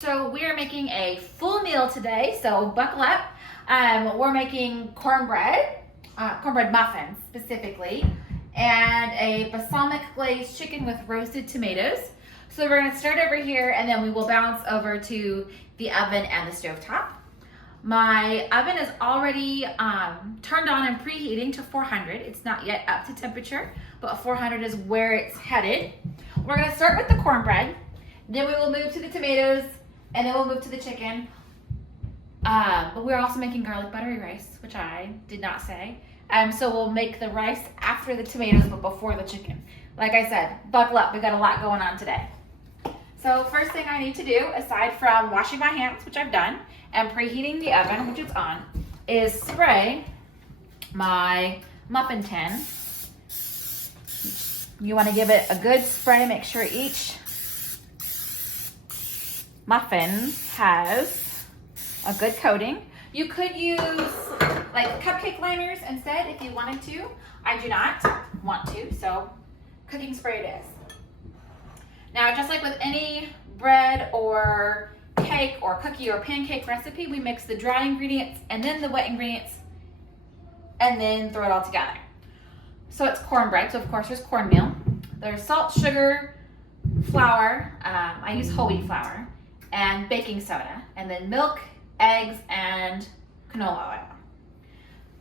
So we are making a full meal today, so buckle up. We're making cornbread muffins specifically, and a balsamic glazed chicken with roasted tomatoes. So we're gonna start over here and then we will bounce over to the oven and the stovetop. My oven is already turned on and preheating to 400. It's not yet up to temperature, but 400 is where it's headed. We're gonna start with the cornbread, then we will move to the tomatoes, and then we'll move to the chicken. But we're also making garlic buttery rice, which I did not say. So we'll make the rice after the tomatoes, but before the chicken. Like I said, buckle up, we've got a lot going on today. So first thing I need to do, aside from washing my hands, which I've done, and preheating the oven, which it's on, is spray my muffin tin. You want to give it a good spray, make sure each muffin has a good coating. You could use like cupcake liners instead if you wanted to. I do not want to, so cooking spray it is. Now, just like with any bread or cake or cookie or pancake recipe, we mix the dry ingredients and then the wet ingredients and then throw it all together. So it's cornbread, so of course there's cornmeal. There's salt, sugar, flour, I use whole wheat flour, and baking soda, and then milk, eggs, and canola oil.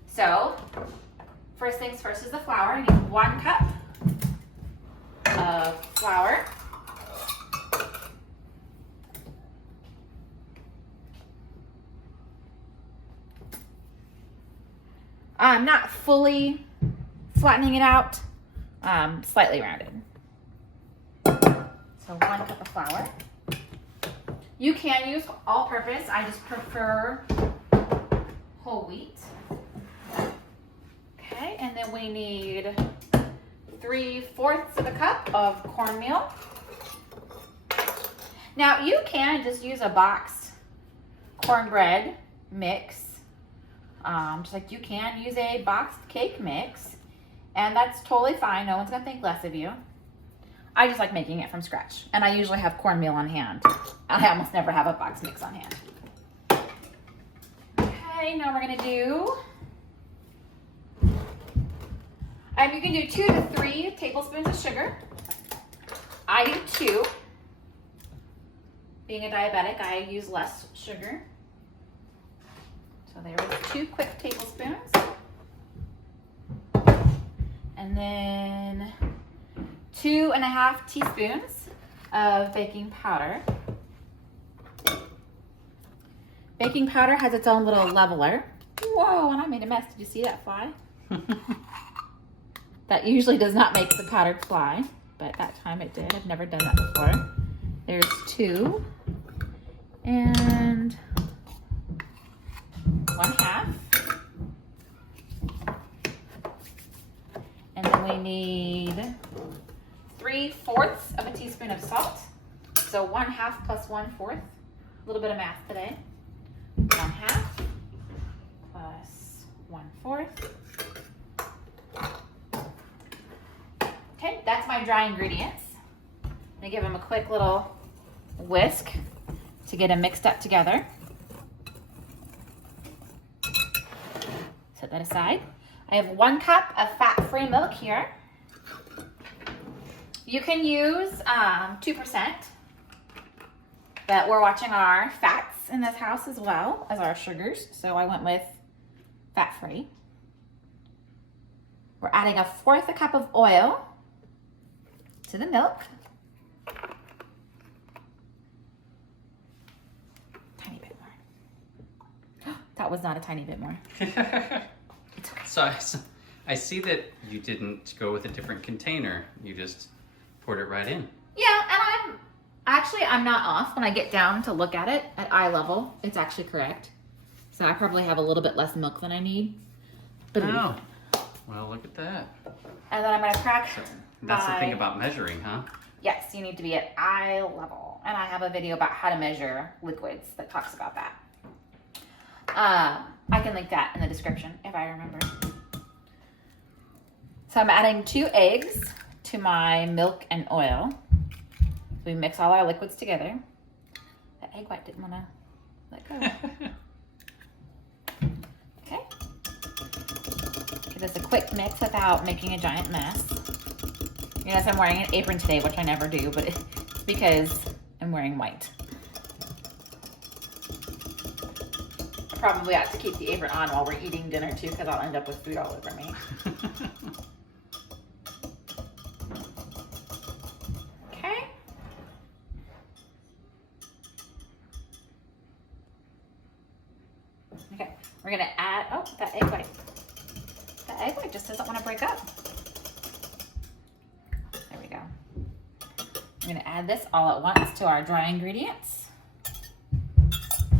So, first things first is the flour. I need 1 cup of flour. I'm not fully flattening it out, slightly rounded. So 1 cup of flour. You can use all-purpose. I just prefer whole wheat. Okay, and then we need 3/4 of a cup of cornmeal. Now you can just use a boxed cornbread mix, just like you can use a boxed cake mix, and that's totally fine. No one's gonna think less of you. I just like making it from scratch, and I usually have cornmeal on hand. I almost never have a box mix on hand. Okay, now we're gonna do, you can do 2 to 3 tablespoons of sugar. I do 2. Being a diabetic, I use less sugar. So there was 2 quick tablespoons. And then 2.5 teaspoons of baking powder. Baking powder has its own little leveler. Whoa, and I made a mess. Did you see that fly? That usually does not make the powder fly, but that time it did. I've never done that before. There's 2 and 1/2. And then we need 3/4 of a teaspoon of salt. So 1/2 plus 1/4. A little bit of math today. 1/2 plus 1/4. Okay, that's my dry ingredients. I'm gonna give them a quick little whisk to get them mixed up together. Set that aside. I have 1 cup of fat-free milk here. You can use 2%, but we're watching our fats in this house as well as our sugars, so I went with fat-free. We're adding 1/4 cup of oil to the milk. Tiny bit more. That was not a tiny bit more. It's okay. So I see that you didn't go with a different container. You just poured it right in. Yeah, and I'm not off. When I get down to look at it at eye level, it's actually correct. So I probably have a little bit less milk than I need. But oh, well, look at that. And then I'm gonna crack. So that's the thing about measuring, huh? Yes, you need to be at eye level. And I have a video about how to measure liquids that talks about that. I can link that in the description if I remember. So I'm adding 2 eggs to my milk and oil. We mix all our liquids together. That egg white didn't want to let go. Okay. Give this a quick mix without making a giant mess. You notice I'm wearing an apron today, which I never do, but it's because I'm wearing white. I probably ought to keep the apron on while we're eating dinner too, because I'll end up with food all over me. Okay. Okay, we're gonna add, oh, that egg white. That egg white just doesn't want to break up. There we go. I'm gonna add this all at once to our dry ingredients.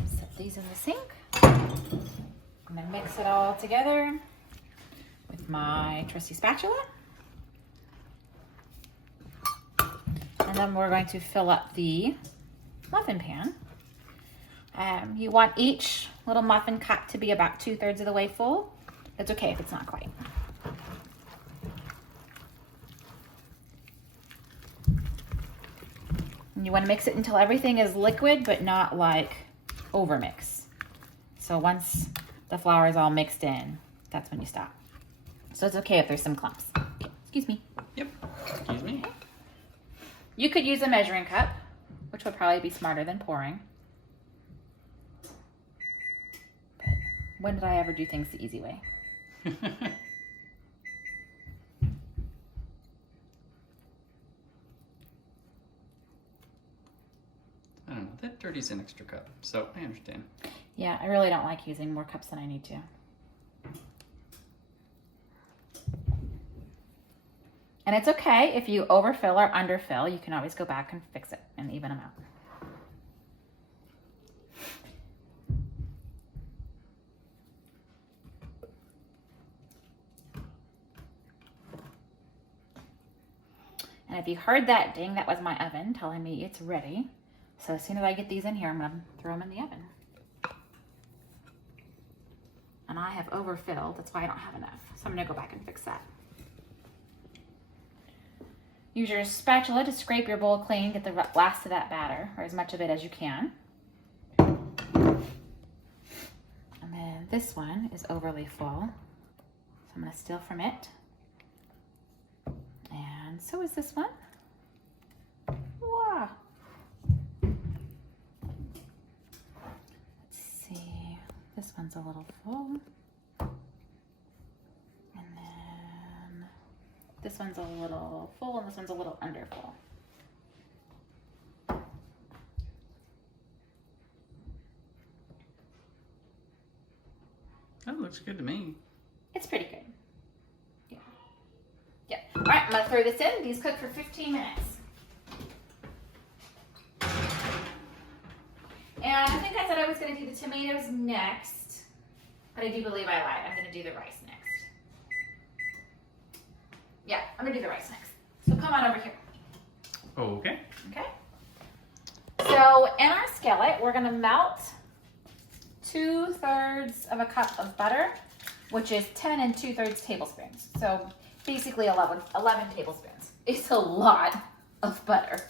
Set these in the sink. I'm gonna mix it all together with my trusty spatula. And then we're going to fill up the muffin pan. You want each little muffin cup to be about 2/3 of the way full. It's okay if it's not quite. And you want to mix it until everything is liquid, but not like overmix. So once the flour is all mixed in, that's when you stop. So it's okay if there's some clumps. Okay, excuse me. Yep, excuse me. You could use a measuring cup, which would probably be smarter than pouring. But when did I ever do things the easy way? I don't know, that dirty's an extra cup, so I understand. Yeah, I really don't like using more cups than I need to. And it's okay if you overfill or underfill. You can always go back and fix it and even them out. And if you heard that ding, that was my oven telling me it's ready. So as soon as I get these in here, I'm gonna throw them in the oven. And I have overfilled, that's why I don't have enough. So I'm gonna go back and fix that. Use your spatula to scrape your bowl clean, get the last of that batter, or as much of it as you can. And then this one is overly full, so I'm gonna steal from it. And so is this one. Wow. Let's see, this one's a little full. And then this one's a little full and this one's a little under full. That looks good to me. It's pretty good. Yeah. Yeah. All right, I'm gonna throw this in. These cook for 15 minutes. And I think I said I was gonna do the tomatoes next, but I do believe I lied. I'm gonna do the rice next. Yeah, I'm gonna do the rice next. So come on over here. Okay. Okay. So in our skillet, we're gonna melt 2/3 of a cup of butter, which is 10 2/3 tablespoons. So basically 11 tablespoons. It's a lot of butter.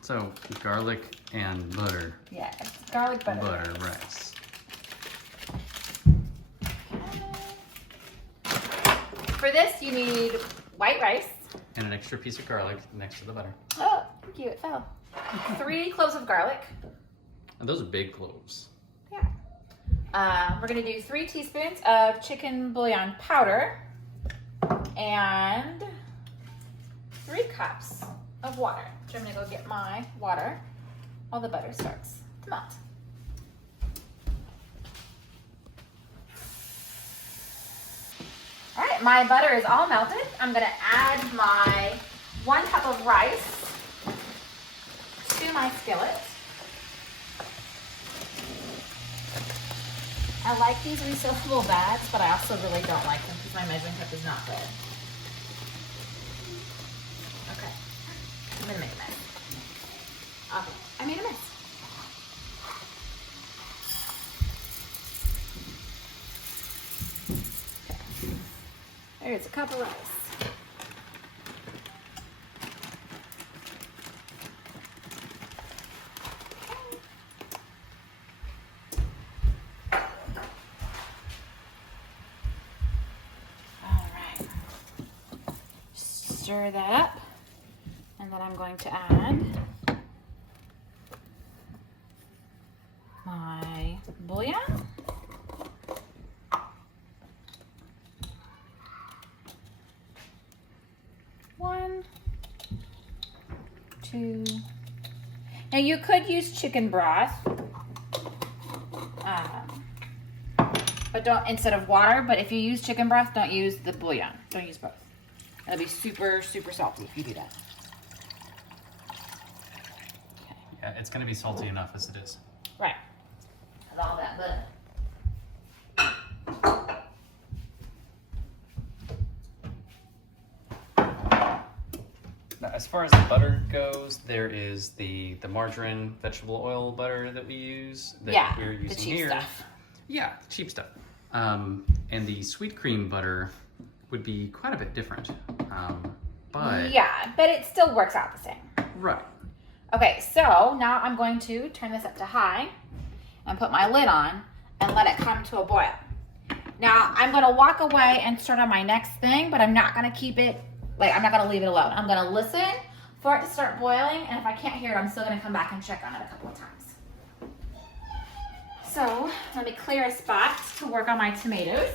So garlic and butter. Yeah, it's garlic butter. Butter rice. For this, you need white rice. And an extra piece of garlic next to the butter. Oh, thank you, it fell. 3 cloves of garlic. And those are big cloves. Yeah. We're gonna do 3 teaspoons of chicken bouillon powder and 3 cups of water. So I'm gonna go get my water while the butter starts to melt. All right, my butter is all melted. I'm gonna add my 1 cup of rice to my skillet. I like these resealable bags, but I also really don't like them because my measuring cup is not good. Okay, I'm gonna make a mess. Okay, I made a mess. Okay. There's a cup of rice. stir that up. And then I'm going to add my bouillon. One, two. Now you could use chicken broth, but don't instead of water. But if you use chicken broth, don't use the bouillon. Don't use both. It'll be super, super salty if you do that. Okay. Yeah, it's going to be salty enough as it is. Right. With all that butter. Now, as far as the butter goes, there is the margarine vegetable oil butter that we use. That we're using the cheap here. stuff. Yeah, cheap stuff. And the sweet cream butter would be quite a bit different. But yeah, but it still works out the same. Right. Okay, so now I'm going to turn this up to high and put my lid on and let it come to a boil. Now I'm going to walk away and start on my next thing, but I'm not going to keep it, I'm not going to leave it alone. I'm going to listen for it to start boiling, and if I can't hear it, I'm still going to come back and check on it a couple of times. So let me clear a spot to work on my tomatoes.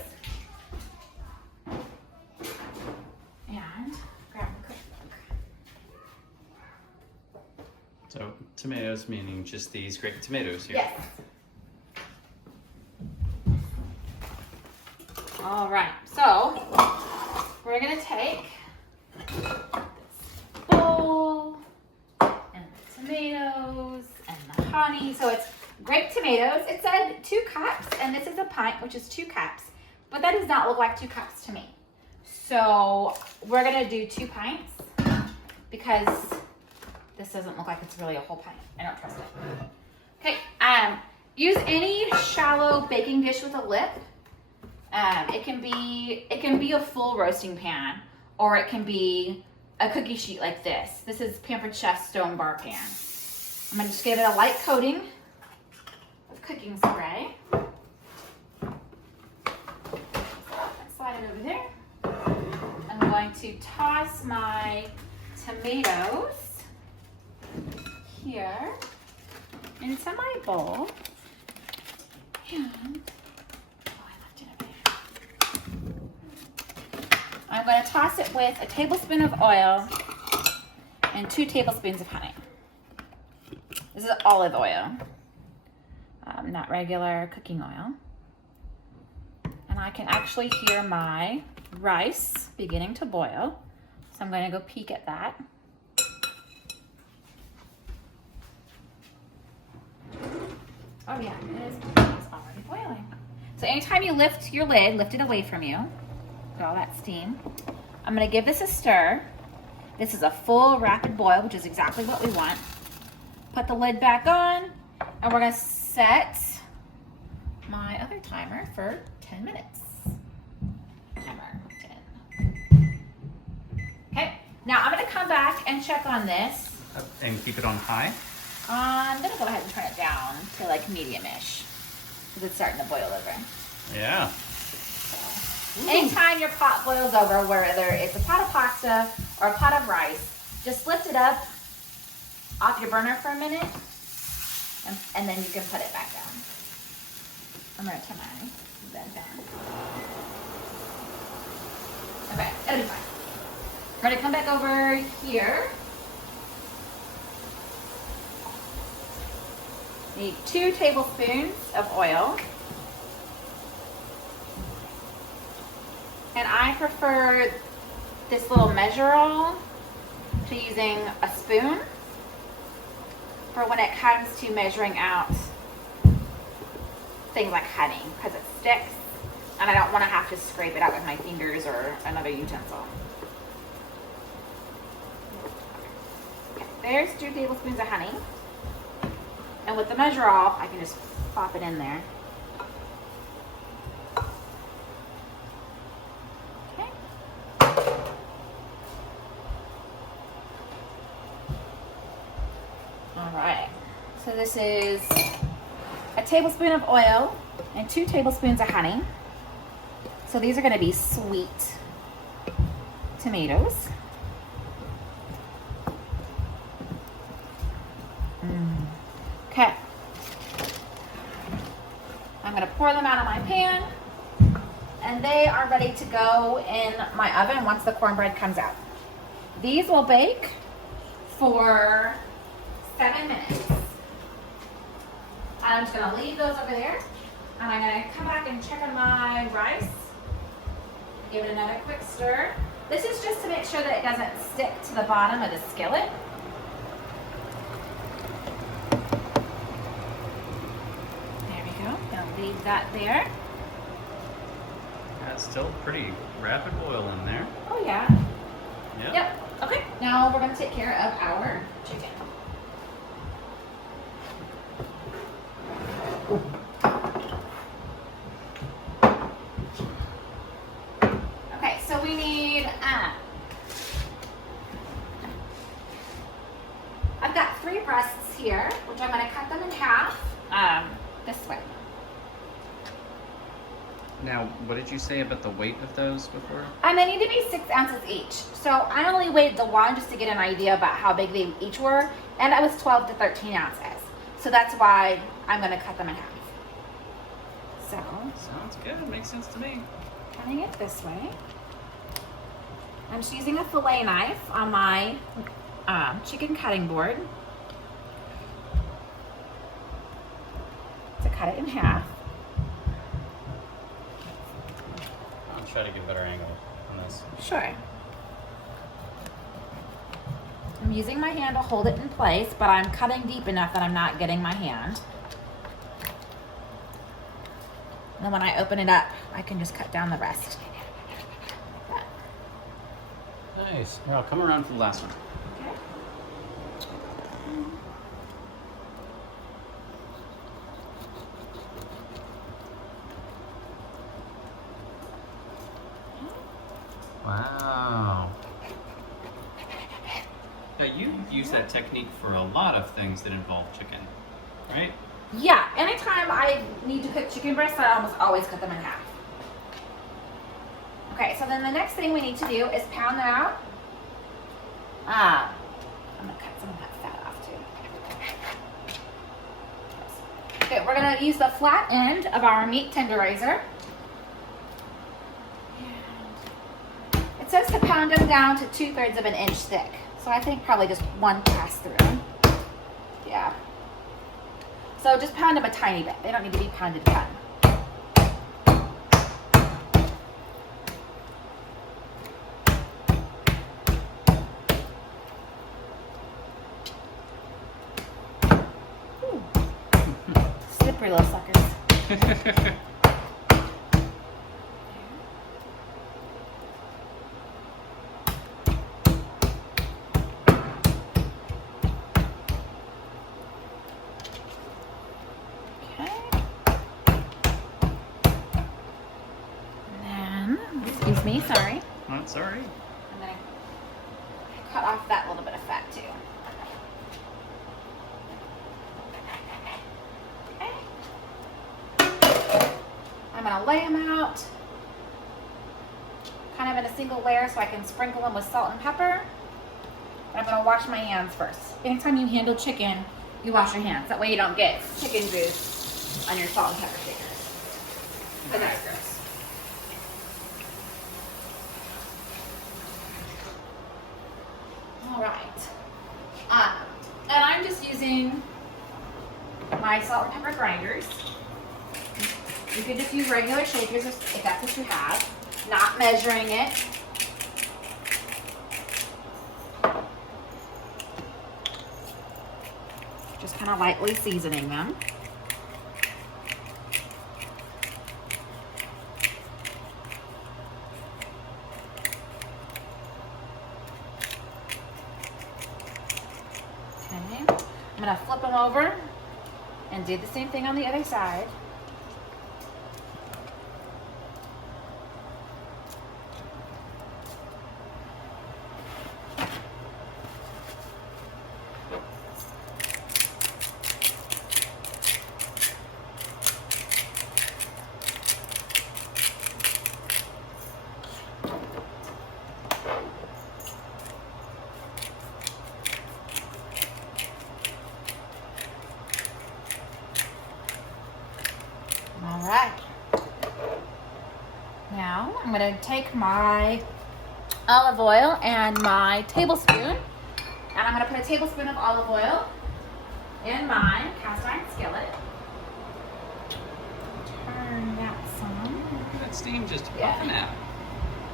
And grab the cookbook. So tomatoes meaning just these grape tomatoes here. Yes. All right, so we're gonna take this bowl and the tomatoes and the honey. So it's grape tomatoes. It said 2 cups, and this is a pint, which is 2 cups, but that does not look like 2 cups to me. So we're gonna do 2 pints because this doesn't look like it's really a whole pint. I don't trust it. Okay, use any shallow baking dish with a lip. It can be a full roasting pan, or it can be a cookie sheet like this. This is Pampered Chef's stone bar pan. I'm gonna just give it a light coating of cooking spray. Slide it over there. I'm going to toss my tomatoes here into my bowl. And I'm going to toss it with a tablespoon of oil and 2 tablespoons of honey. This is olive oil, not regular cooking oil. And I can actually hear my rice beginning to boil. So I'm going to go peek at that. Oh yeah, it's already boiling. So anytime you lift your lid, lift it away from you. Get all that steam. I'm gonna give this a stir. This is a full rapid boil, which is exactly what we want. Put the lid back on, and we're gonna set my other timer for 10 minutes. Timer 10. Okay, now I'm gonna come back and check on this. And keep it on high? I'm gonna go ahead and turn it down to like medium-ish, because it's starting to boil over. Yeah. Anytime your pot boils over, whether it's a pot of pasta or a pot of rice, just lift it up off your burner for a minute, and then you can put it back down. I'm going to turn my bed down. Okay, it'll be fine. We're going to come back over here. Need 2 tablespoons of oil. And I prefer this little measure-all to using a spoon for when it comes to measuring out things like honey, because it sticks and I don't want to have to scrape it out with my fingers or another utensil. Okay, there's 2 tablespoons of honey. And with the measure-all, I can just pop it in there. Alright, so this is a tablespoon of oil and 2 tablespoons of honey. So these are going to be sweet tomatoes. Okay. I'm gonna pour them out of my pan, and they are ready to go in my oven once the cornbread comes out. These will bake for 7 minutes. I'm just gonna leave those over there, and I'm gonna come back and check on my rice. Give it another quick stir. This is just to make sure that it doesn't stick to the bottom of the skillet. There we go. Gonna leave that there. That's still pretty rapid boil in there. Oh yeah. Yep. Okay. Now we're gonna take care of our chicken. Okay, so we need. I've got 3 breasts here, which I'm gonna cut them in half. This way. Now, what did you say about the weight of those before? They need to be 6 ounces each. So I only weighed the one just to get an idea about how big they each were, and that was 12 to 13 ounces. So that's why I'm going to cut them in half. So Sounds good. Makes sense to me. cutting it this way. I'm just using a fillet knife on my chicken cutting board to cut it in half. I'll try to get a better angle on this. Sure. I'm using my hand to hold it in place, but I'm cutting deep enough that I'm not getting my hand. And then when I open it up, I can just cut down the rest. Nice. Here, I'll come around for the last one. Okay. Wow. Yeah, you use that technique for a lot of things that involve chicken, right? Yeah, anytime I need to cook chicken breasts, I almost always cut them in half. Okay, so then the next thing we need to do is pound them out. I'm gonna cut some of that fat off too. Okay, we're gonna use the flat end of our meat tenderizer. And it says to pound them down to 2/3 of an inch thick. So I think probably just 1 pass through. Yeah. So just pound them a tiny bit. They don't need to be pounded fine. Slippery little suckers. Excuse me, sorry. Oh, it's alright. I'm going to cut off that little bit of fat too. Okay. I'm going to lay them out kind of in a single layer so I can sprinkle them with salt and pepper. And I'm going to wash my hands first. Anytime you handle chicken, you wash your hands. That way you don't get chicken juice on your salt and pepper shakers. But that's gross. All right, and I'm just using my salt and pepper grinders. You can just use regular shakers if that's what you have, not measuring it. Just kind of lightly seasoning them. I'm going to flip them over and do the same thing on the other side. gonna take my olive oil and my tablespoon, and I'm gonna put a tablespoon of olive oil in my cast iron skillet. Turn that some. Look at that steam just puffing out.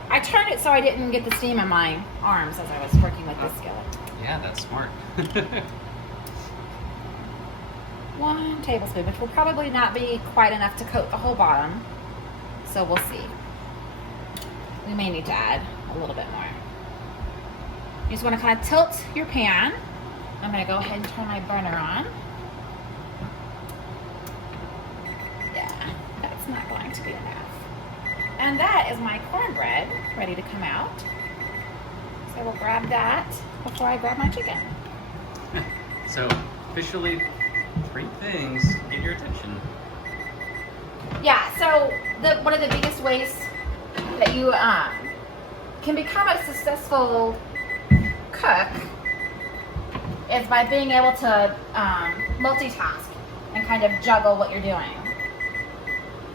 I turned it so I didn't get the steam in my arms as I was working with this skillet. Yeah, that's smart. 1 tablespoon, which will probably not be quite enough to coat the whole bottom. So we'll see. We may need to add a little bit more. You just want to kind of tilt your pan. I'm going to go ahead and turn my burner on. Yeah, that's not going to be enough. And that is my cornbread ready to come out. So we'll grab that before I grab my chicken. So, officially, 3 things get your attention. Yeah, so one of the biggest ways that you can become a successful cook is by being able to multitask and kind of juggle what you're doing.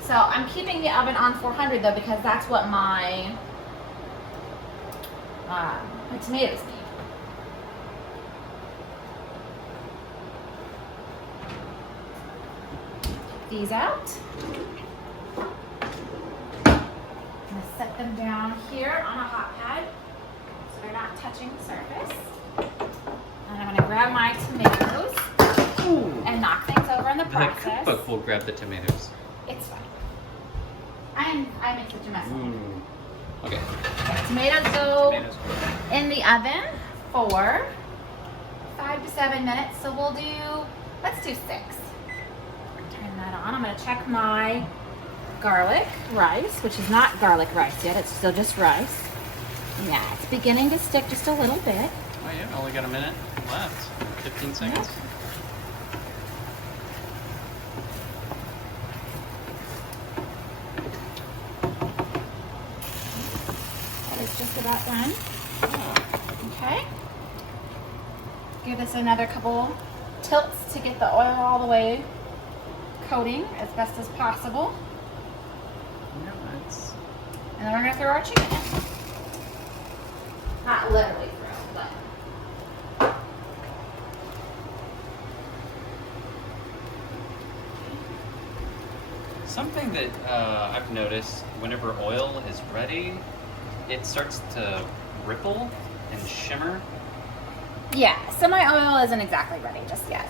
So I'm keeping the oven on 400 though, because that's what my tomatoes need. Take these out. I'm gonna set them down here on a hot pad so they're not touching the surface. And I'm gonna grab my tomatoes and knock things over in the process. The cookbook will grab the tomatoes. It's fine. I make such a mess. Okay. Tomatoes go in the oven for 5 to 7 minutes. So let's do 6. Turn that on. I'm gonna check my garlic rice, which is not garlic rice yet. It's still just rice. Yeah, it's beginning to stick just a little bit. Oh yeah, only got a minute left. 15 seconds. Yep. Just about done. Okay. Give this another couple tilts to get the oil all the way coating as best as possible. Yeah, that's... And then we're going to throw our chicken in. Not literally throw, but. Something that I've noticed whenever oil is ready, it starts to ripple and shimmer. Yeah, so my oil isn't exactly ready just yet.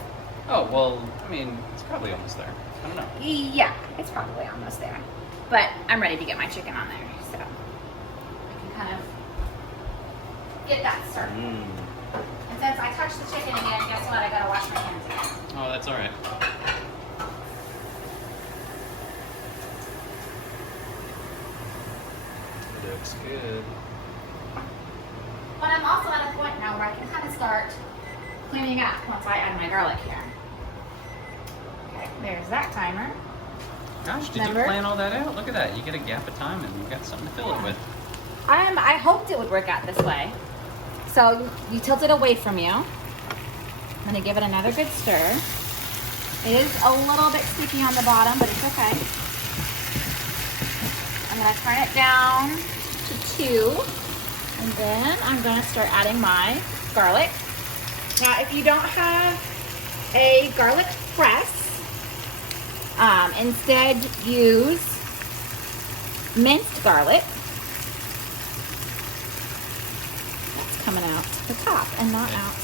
Oh, well, I mean, it's probably almost there. I don't know. Yeah, it's probably almost there. But I'm ready to get my chicken on there, so I can kind of get that started. And since I touched the chicken again, guess what? I gotta wash my hands again. Oh, that's all right. It looks good. But I'm also at a point now where I can kind of start cleaning up once I add my garlic here. Okay, there's that timer. Gosh, did you plan all that out? Look at that. You get a gap of time and you got something to fill it with. I hoped it would work out this way. So you tilt it away from you. I'm gonna give it another good stir. It is a little bit sticky on the bottom, but it's okay. I'm gonna turn it down to 2. And then I'm gonna start adding my garlic. Now, if you don't have a garlic press, instead use minced garlic. That's coming out the top and not out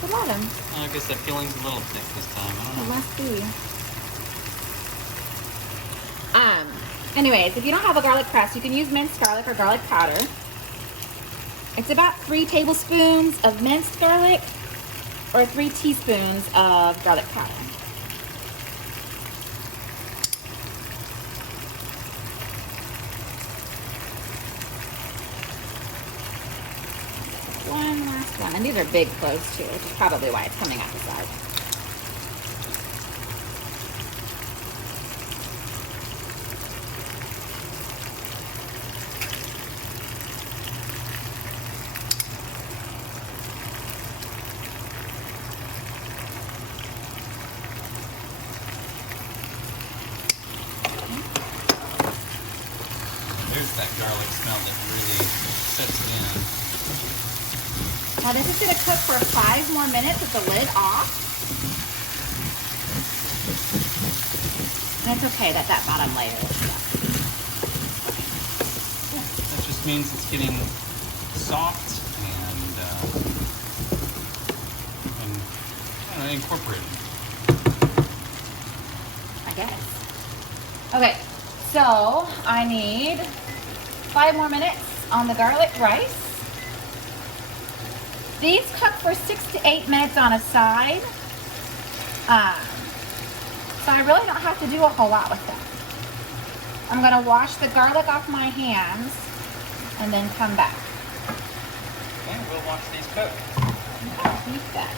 the bottom. I guess that peeling's a little thick this time. I don't know. It must be. Anyways, if you don't have a garlic press, you can use minced garlic or garlic powder. It's about 3 tablespoons of minced garlic or 3 teaspoons of garlic powder. One last one. And these are big cloves too, which is probably why it's coming out the side. There's that garlic smell that really sets it in. Now this is going to cook for 5 more minutes with the lid off. And it's okay that bottom layer is stuck. That just means it's getting soft and incorporated. I guess. Okay, so I need 5 more minutes on the garlic rice. These cook for 6 to 8 minutes on a side. So I really don't have to do a whole lot with them. I'm gonna wash the garlic off my hands and then come back. Okay, we'll watch these cook. Okay, keep that.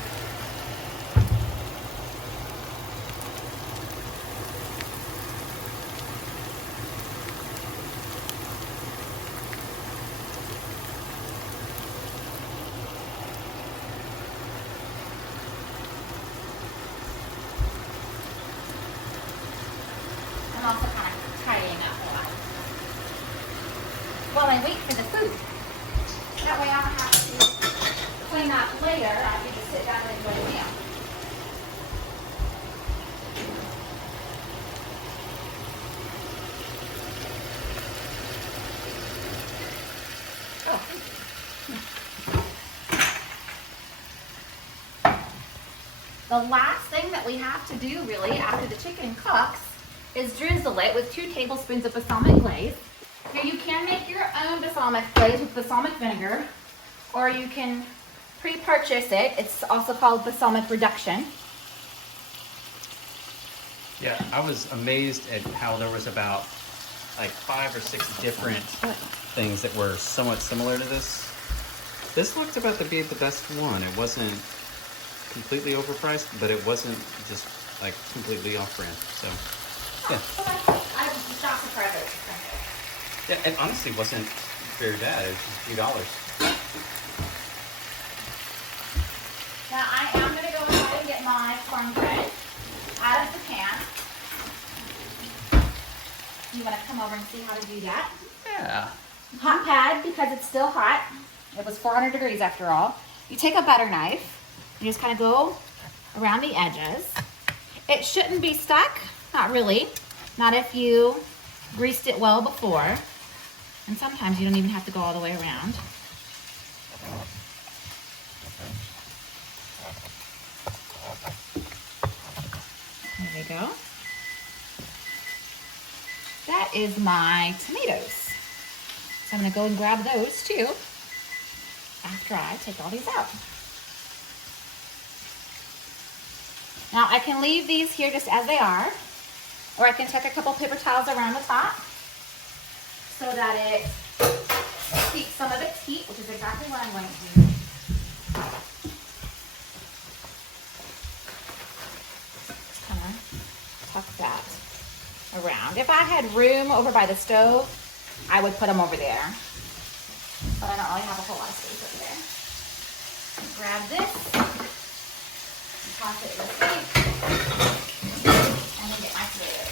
I'm also kind of tidying up a lot while I wait for the food. That way I don't have to clean up later. I can just sit down and enjoy the meal. Oh, thank you. The last thing that we have to do really after the chicken cooks is drizzle it with 2 tablespoons of balsamic glaze. Now you can make your own balsamic glaze with balsamic vinegar, or you can pre-purchase it. It's also called balsamic reduction. Yeah, I was amazed at how there was about like 5 or 6 different things that were somewhat similar to this. This looked about to be the best one. It wasn't completely overpriced, but it wasn't just like completely off-brand. So, yeah. Okay. I was not surprised at it. Yeah, it honestly wasn't very bad. It was just a few dollars. Now I am going to go ahead and get my cornbread out of the pan. You want to come over and see how to do that? Yeah. Hot pad, because it's still hot. It was 400 degrees after all. You take a butter knife. You just kind of go around the edges. It shouldn't be stuck. Not really. Not if you greased it well before. And sometimes you don't even have to go all the way around. There we go. That is my tomatoes. So I'm going to go and grab those too after I take all these out. Now I can leave these here just as they are, or I can tuck a couple paper towels around the top so that it keeps some of its heat, which is exactly what I'm going to do. Just kind of tuck that around. If I had room over by the stove, I would put them over there, but I don't really have a whole lot of space over there. Grab this, and toss it in the sink, and then get my tomatoes.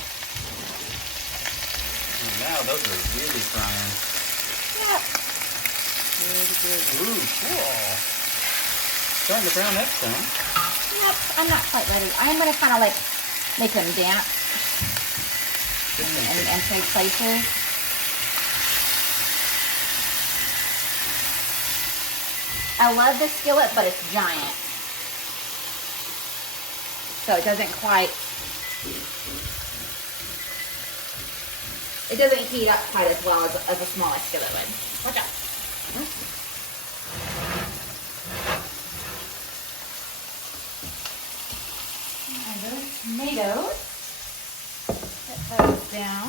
Now those are really frying. Yep. Really good. Ooh, cool. Starting to brown up some. Yep, I'm not quite ready. I'm going to kind of like make them damp and trade places. I love this skillet, but it's giant. So it doesn't heat up quite as well as a smaller skillet would. Watch out. And those tomatoes, set those down.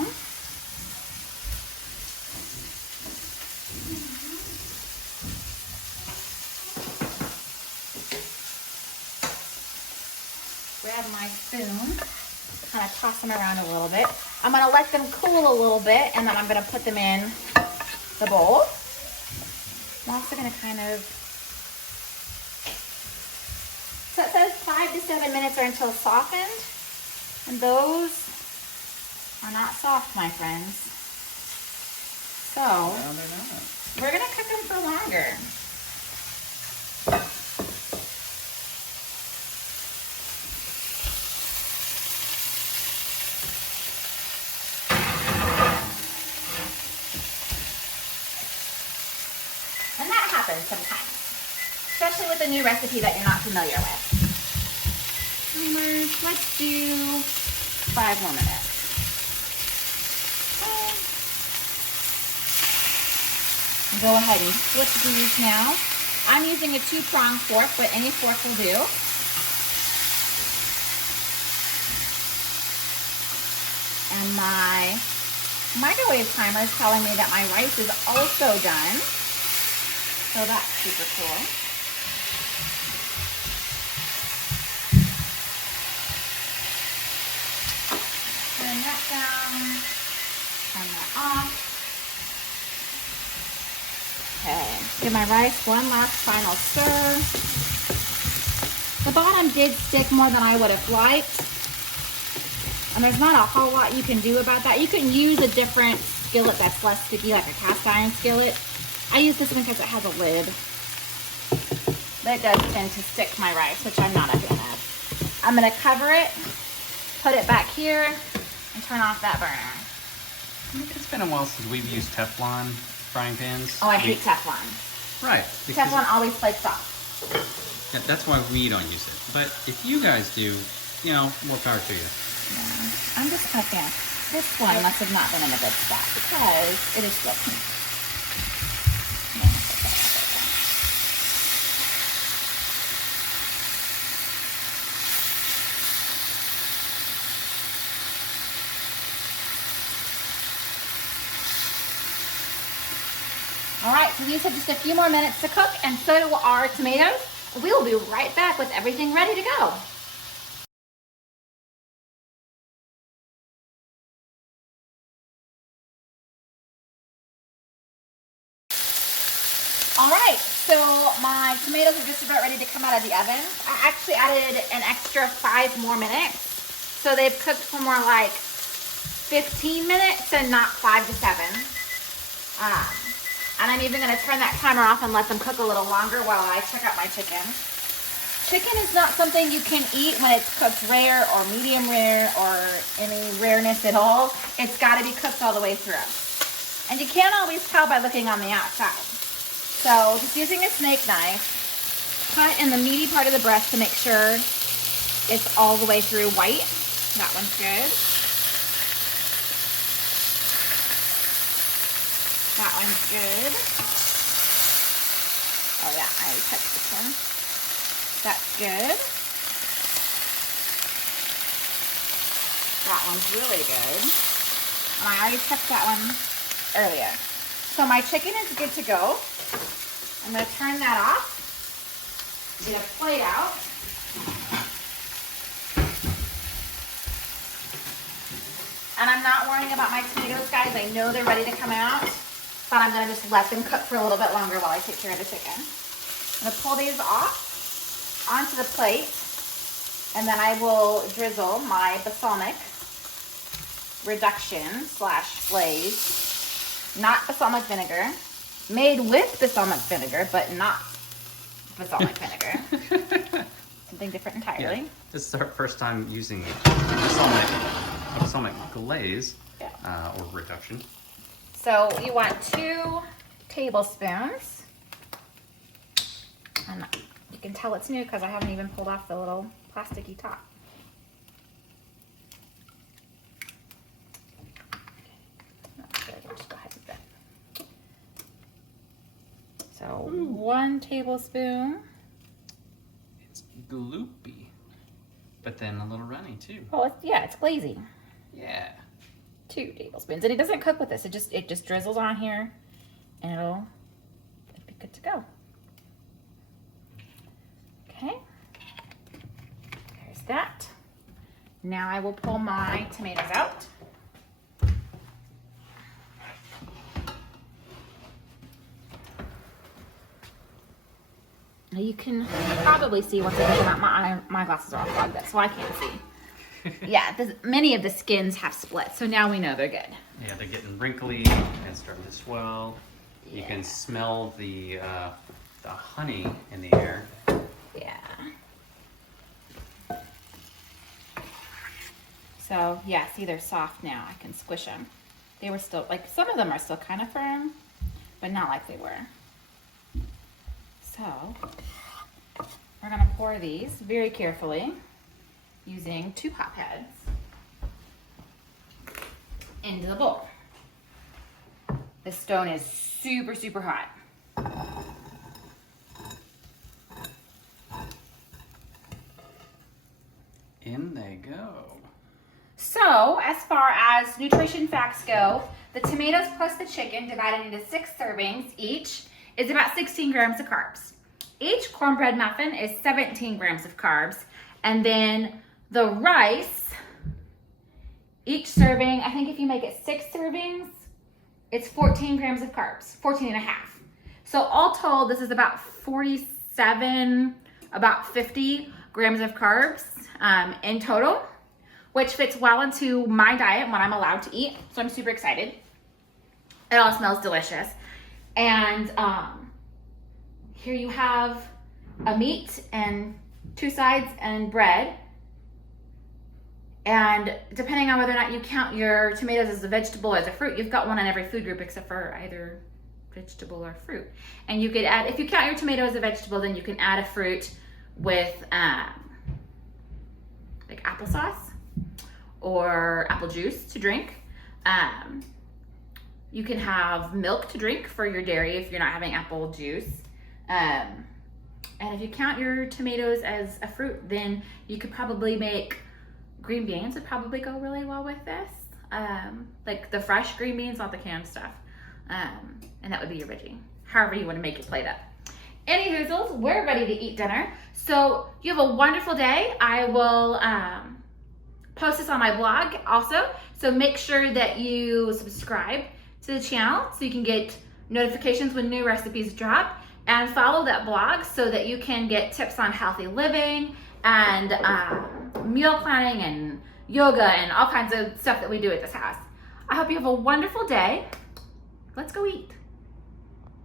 Grab my spoon, kind of toss them around a little bit. I'm going to let them cool a little bit, and then I'm going to put them in the bowl. I'm also going to kind of, so it says 5 to 7 minutes or until softened, and those are not soft, my friends. So No, they're not. we're gonna cook them for longer. And that happens sometimes, especially with a new recipe that you're not familiar with. Let's do 5 more minutes. Go ahead and flip these now. I'm using a 2-prong fork, but any fork will do. And my microwave timer is telling me that my rice is also done. So that's super cool. Turn that down. Turn that off. Okay, give my rice one last final stir. The bottom did stick more than I would have liked. And there's not a whole lot you can do about that. You can use a different skillet that's less sticky, like a cast iron skillet. I use this one because it has a lid. But it does tend to stick my rice, which I'm not a fan of. I'm gonna cover it, put it back here, and turn off that burner. It's been a while since we've used Teflon frying pans. Oh, I hate Teflon. Right. Teflon always flakes off. Yeah, that's why we don't use it. But if you guys do, you know, more power to you. Yeah, I'm just a fan. This one must have not been in a good spot because it is still pink. All right, so these have just a few more minutes to cook, and so do our tomatoes. We'll be right back with everything ready to go. All right, so my tomatoes are just about ready to come out of the oven. I actually added an extra 5 more minutes. So they've cooked for more like 15 minutes and not 5 to 7. And I'm even gonna turn that timer off and let them cook a little longer while I check out my chicken. Chicken is not something you can eat when it's cooked rare or medium rare or any rareness at all. It's gotta be cooked all the way through. And you can't always tell by looking on the outside. So just using a snake knife, cut in the meaty part of the breast to make sure it's all the way through white. That one's good. That one's good. Oh yeah, I already touched this one. That's good. That one's really good. And I already checked that one earlier. So my chicken is good to go. I'm going to turn that off. Get a plate out. And I'm not worrying about my tomatoes, guys. I know they're ready to come out. But I'm going to just let them cook for a little bit longer while I take care of the chicken. I'm going to pull these off onto the plate. And then I will drizzle my balsamic reduction / glaze. Not balsamic vinegar. Made with balsamic vinegar, but not balsamic vinegar. Something different entirely. Yeah. This is our first time using balsamic glaze or reduction. So you want 2 tablespoons. And you can tell it's new because I haven't even pulled off the little plasticky top. That's good. I'll just go ahead with that. So 1 tablespoon. It's gloopy, but then a little runny too. Oh, it's glazy. Yeah. 2 tablespoons, and it doesn't cook with this. It just drizzles on here, and it'll be good to go. Okay. There's that. Now I will pull my tomatoes out. Now you can probably see what's in my glasses are all fogged up, so I can't see. Yeah, many of the skins have split, so now we know they're good. Yeah, they're getting wrinkly and starting to swell. You can smell the honey in the air. Yeah. So yeah, see, they're soft now. I can squish them. They were still, like, some of them are still kind of firm, but not like they were. So we're gonna pour these very carefully using 2 hot heads into the bowl. The stone is super, super hot. In they go. So, as far as nutrition facts go, the tomatoes plus the chicken divided into 6 servings each is about 16 grams of carbs. Each cornbread muffin is 17 grams of carbs. And then the rice, each serving, I think if you make it 6 servings, it's 14 grams of carbs, 14 and a half. So all told, this is about 47, about 50 grams of carbs in total, which fits well into my diet, what I'm allowed to eat. So I'm super excited. It all smells delicious. And here you have a meat and 2 sides and bread. And depending on whether or not you count your tomatoes as a vegetable or as a fruit, you've got one on every food group except for either vegetable or fruit. And you could add, if you count your tomato as a vegetable, then you can add a fruit with like applesauce or apple juice to drink. You can have milk to drink for your dairy if you're not having apple juice. And if you count your tomatoes as a fruit, then you could probably make green beans would probably go really well with this. Like the fresh green beans, not the canned stuff. And that would be your veggie. However you want to make your plate up. Any hoozles, we're ready to eat dinner. So you have a wonderful day. I will post this on my blog also. So make sure that you subscribe to the channel so you can get notifications when new recipes drop, and follow that blog so that you can get tips on healthy living and meal planning and yoga and all kinds of stuff that we do at this house. I hope you have a wonderful day. Let's go eat.